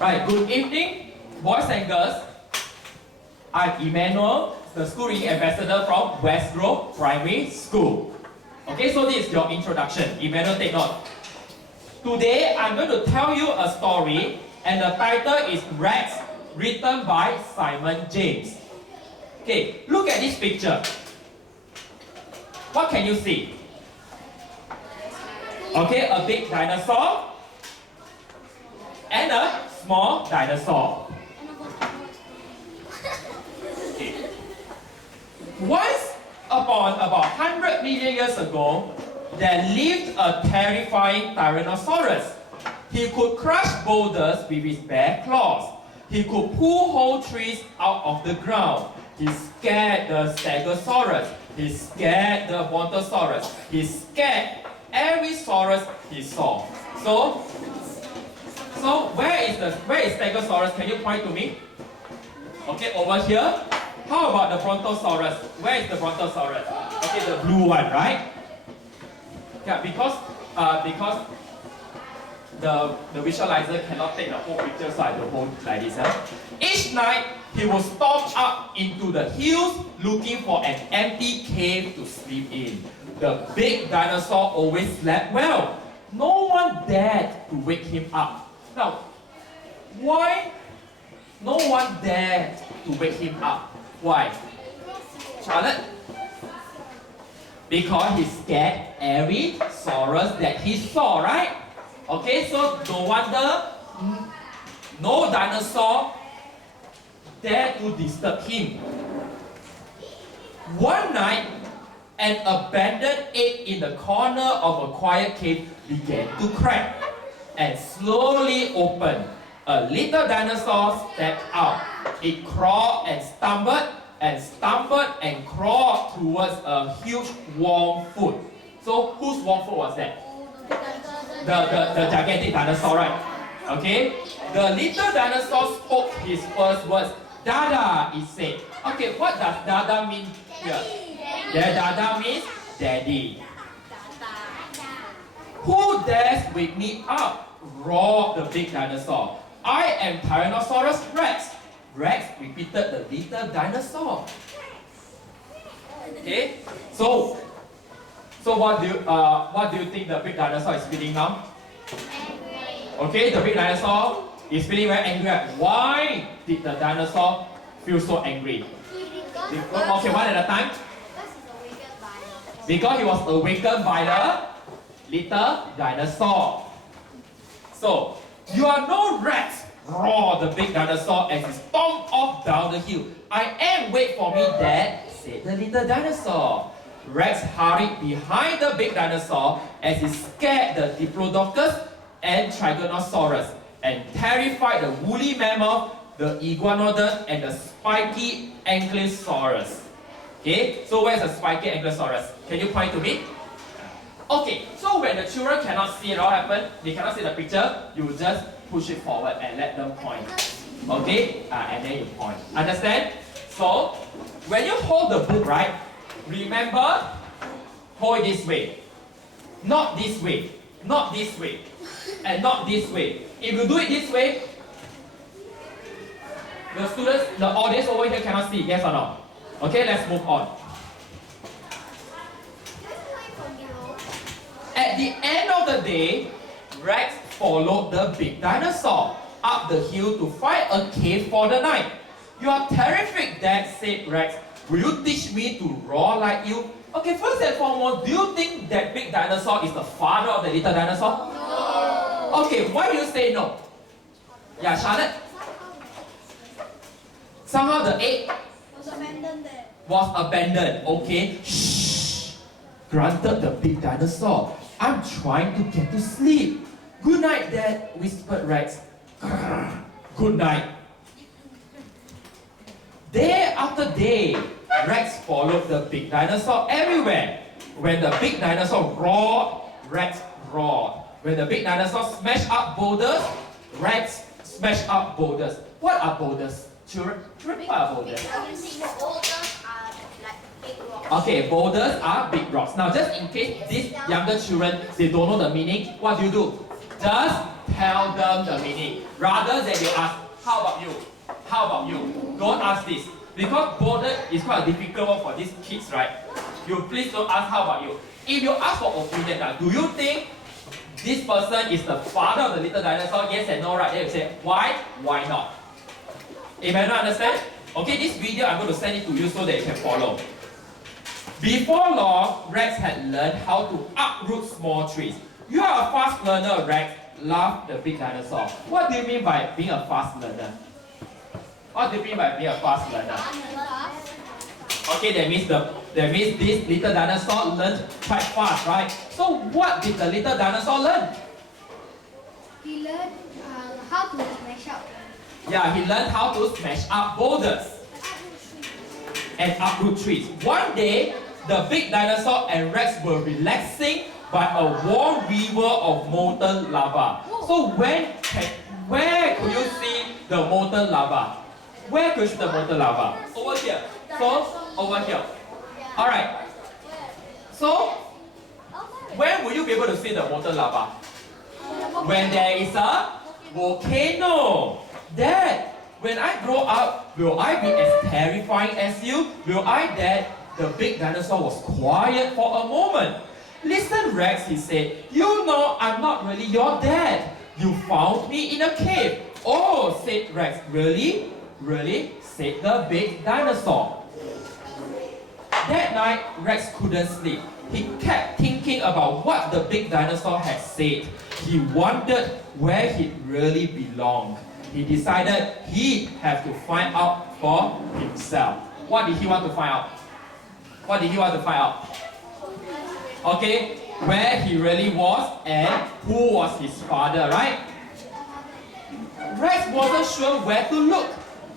Right, good evening, boys and girls. I'm Emmanuel, the school reading ambassador from West Grove Primary School. Okay, so this is your introduction. Emmanuel, take note. Today, I'm going to tell you a story, and the title is Rex, written by Simon James. Okay, look at this picture. What can you see? Okay, a big dinosaur and a small dinosaur. Okay. Once upon about 100 million years ago, there lived a terrifying Tyrannosaurus. He could crush boulders with his bare claws. He could pull whole trees out of the ground. He scared the Stegosaurus. He scared the Brontosaurus. He scared every saurus he saw. So where is Stegosaurus? Can you point to me? Okay, over here. How about the Brontosaurus? Where is the Brontosaurus? Okay, the blue one, right? Yeah, because the visualizer cannot take the whole picture, so I have to hold like this. Each night, he will storm up into the hills looking for an empty cave to sleep in. The big dinosaur always slept well. No one dared to wake him up. Now, why no one dared to wake him up? Why? Charlotte? Because he scared every saurus that he saw, right? Okay, so no wonder no dinosaur dared to disturb him. One night, an abandoned egg in the corner of a quiet cave began to crack and slowly opened. A little dinosaur stepped out. It crawled and stumbled and crawled towards a huge warm foot. So whose warm foot was that? The gigantic dinosaur, right? Okay? The little dinosaur spoke his first words. Dada, it said. Okay, what does Dada mean here? Dada means daddy. Who dares wake me up? Roared the big dinosaur. I am Tyrannosaurus Rex. Rex repeated the little dinosaur. Okay, so what do you think the big dinosaur is feeling now? Angry. Okay, the big dinosaur is feeling very angry. Why did the dinosaur feel so angry? Okay, one at a time. Because he was awakened by the little dinosaur. So, you are no Rex, roared the big dinosaur as he stomped off down the hill. I am, wait for me, Dad, said the little dinosaur. Rex hurried behind the big dinosaur as he scared the Diplodocus and Trigonosaurus and terrified the woolly mammoth, the Iguanodon, and the spiky Ankylosaurus. Okay, so where's the spiky Ankylosaurus? Can you point to me? Okay, so when the children cannot see it, what happens? They cannot see the picture, you just push it forward and let them point. Okay, and then you point. Understand? So, when you hold the book, right, remember, hold it this way. Not this way. Not this way. And not this way. If you do it this way, the students, the audience over here cannot see, yes or no? Okay, let's move on. At the end of the day, Rex followed the big dinosaur up the hill to find a cave for the night. You are terrific, Dad, said Rex. Will you teach me to roar like you? Okay, first and foremost, do you think that big dinosaur is the father of the little dinosaur? No. Okay, why do you say no? Yeah, Charlotte? Somehow the egg was abandoned. Okay, shh, grunted the big dinosaur. I'm trying to get to sleep. Good night, Dad, whispered Rex. Good night. Day after day, Rex followed the big dinosaur everywhere. When the big dinosaur roared, Rex roared. When the big dinosaur smashed up boulders, Rex smashed up boulders. What are boulders? Children, what are boulders? Okay, boulders are big rocks. Now, just in case these younger children, they don't know the meaning, what do? Just Tell them the meaning. Rather than you ask, how about you? How about you? Don't ask this. Because bolded is quite a difficult one for these kids, right? You please don't ask how about you. If you ask for opinion, do you think this person is the father of the little dinosaur? Yes and no, right? Then you say, why? Why not? If I don't understand, okay, this video I'm going to send it to you so that you can follow. Before long, Rex had learned how to uproot small trees. You are a fast learner, Rex, laughed the big dinosaur. What do you mean by being a fast learner? What do you mean by being a fast learner? Okay, that means this little dinosaur learned quite fast, right? So what did the little dinosaur learn? He learned how to smash up. Yeah, he learned how to smash up boulders and uproot trees. One day, the big dinosaur and Rex were relaxing by a warm river of molten lava. So where could you see the molten lava? Where could you see the molten lava? Over here. So, over here. Alright. So, when will you be able to see the molten lava? When there is a volcano. Dad, when I grow up, will I be as terrifying as you? Will I, Dad? The big dinosaur was quiet for a moment. Listen, Rex, he said. You know I'm not really your dad. You found me in a cave. Oh, said Rex. Really? Really? Said the big dinosaur. That night, Rex couldn't sleep. He kept thinking about what the big dinosaur had said. He wondered where he really belonged. He decided he'd have to find out for himself. What did he want to find out? What did he want to find out? Okay, where he really was and who was his father, right? Rex wasn't sure where to look.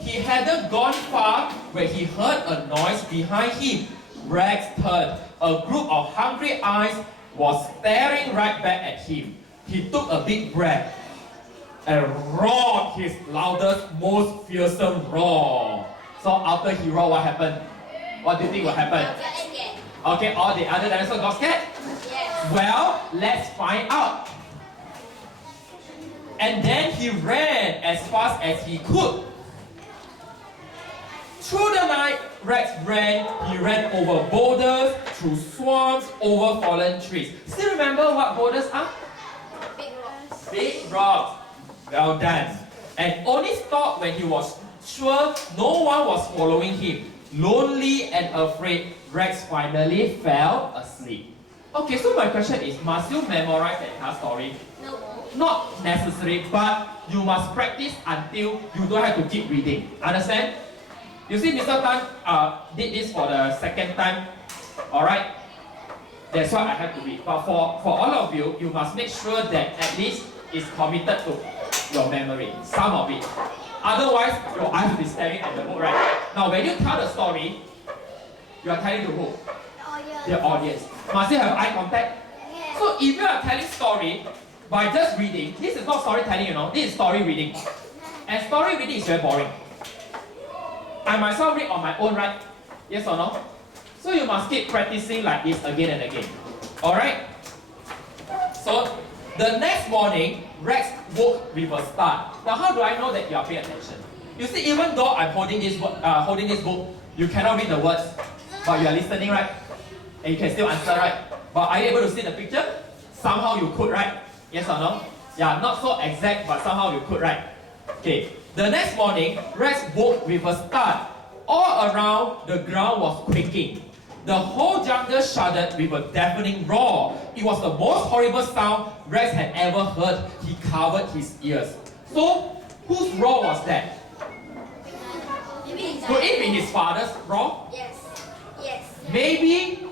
He hadn't gone far when he heard a noise behind him. Rex turned. A group of hungry eyes was staring right back at him. He took a big breath and roared his loudest, most fearsome roar. So after he roared, what happened? What do you think will happen? Okay, all the other dinosaurs got scared? Yes. Well, let's find out. And then he ran as fast as he could. Through the night, Rex ran. He ran over boulders, through swamps, over fallen trees. Still remember what boulders are? Big rocks. Big rocks. Well done. And only stopped when he was sure no one was following him. Lonely and afraid, Rex finally fell asleep. Okay, so my question is, must you memorize the entire story? No. Not necessary, but you must practice until you don't have to keep reading. Understand? You see, Mr. Tan did this for the second time. Alright? That's why I have to read. But for all of you, you must make sure that at least it's committed to your memory. Some of it. Otherwise, your eyes will be staring at the book, right? Now, when you tell the story, you are telling to who? The audience. Must you have eye contact? Yes. So if you are telling story by just reading, this is not storytelling, you know, this is story reading. And story reading is very boring. I myself read on my own, right? Yes or no? So you must keep practicing like this again and again. Alright? So the next morning, Rex woke with a start. Now how do I know that you are paying attention? You see, even though I'm holding this book, you cannot read the words, but you are listening, right? And you can still answer, right? But are you able to see the picture? Somehow you could, right? Yes or no? Yeah, not so exact, but somehow you could, right? Okay. The next morning, Rex woke with a start. All around, the ground was quaking. The whole jungle shuddered with a deafening roar. It was the most horrible sound Rex had ever heard. He covered his ears. So, whose roar was that? Could it be his father's roar? Yes. Yes. Maybe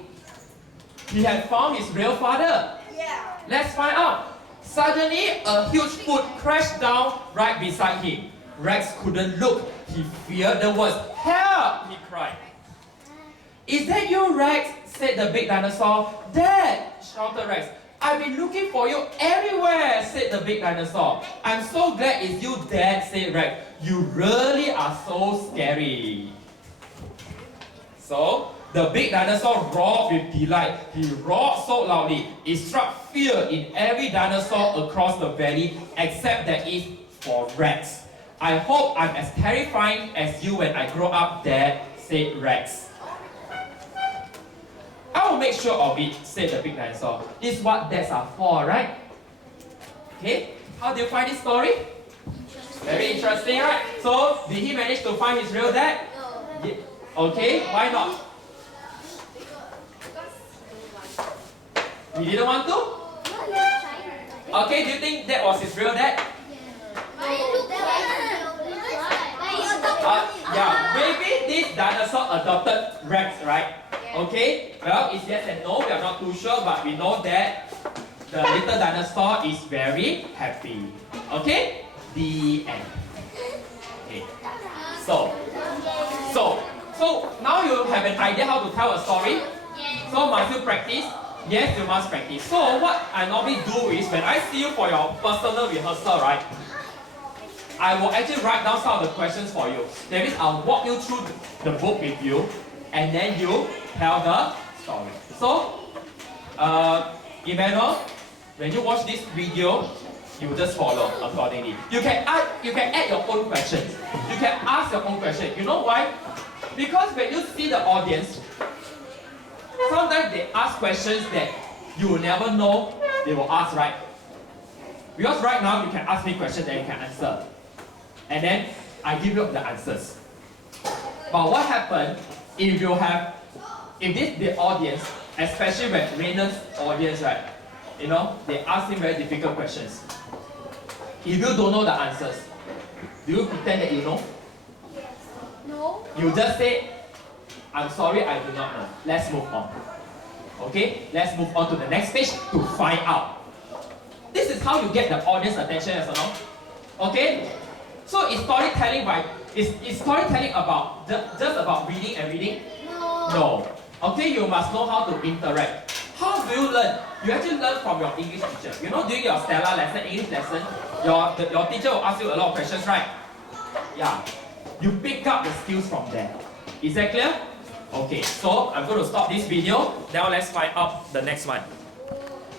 he had found his real father. Yeah. Let's find out. Suddenly, a huge foot crashed down right beside him. Rex couldn't look. He feared the worst. Help! He cried. Is that you, Rex? Said the big dinosaur. Dad! Shouted Rex. I've been looking for you everywhere, said the big dinosaur. I'm so glad it's you, Dad, said Rex. You really are so scary. So, The big dinosaur roared with delight. He roared so loudly, it struck fear in every dinosaur across the valley, except that is for Rex. I hope I'm as terrifying as you when I grow up, Dad, said Rex. I will make sure of it, said the big dinosaur. This is what dads are for, right? Okay, how do you find this story? Very interesting, right? So, did he manage to find his real dad? Yeah. Okay, why not? He didn't want to? Okay, do you think that was his real dad? Yeah, maybe this dinosaur adopted Rex, right? Okay, well, it's yes and no, we are not too sure, but we know that the little dinosaur is very happy. Okay, the end. Okay, so now you have an idea how to tell a story. So must you practice? Yes, you must practice. So what I normally do is when I see you for your personal rehearsal, right? I will actually write down some of the questions for you. That means I'll walk you through the book with you, and then you tell the story. So, Emmanuel, when you watch this video, you just follow accordingly. You can add your own questions. You can ask your own question. You know why? Because when you see the audience, sometimes they ask questions that you will never know they will ask, right? Because right now you can ask me questions that you can answer. And then I give you the answers. But what happens if the audience, especially when Raynard's audience, right? You know, they ask him very difficult questions. If you don't know the answers, do you pretend that you know? No. You just say, I'm sorry, I do not know. Let's move on. Okay? Let's move on to the next stage to find out. This is how you get the audience attention, yes or no? Okay? So is storytelling about just about reading and reading? No. Okay, you must know how to interact. How do you learn? You actually learn from your English teacher. You know, during your Stella lesson, English lesson, your teacher will ask you a lot of questions, right? Yeah. You pick up the skills from there. Is that clear? Okay, so I'm going to stop this video. Now let's find out the next one.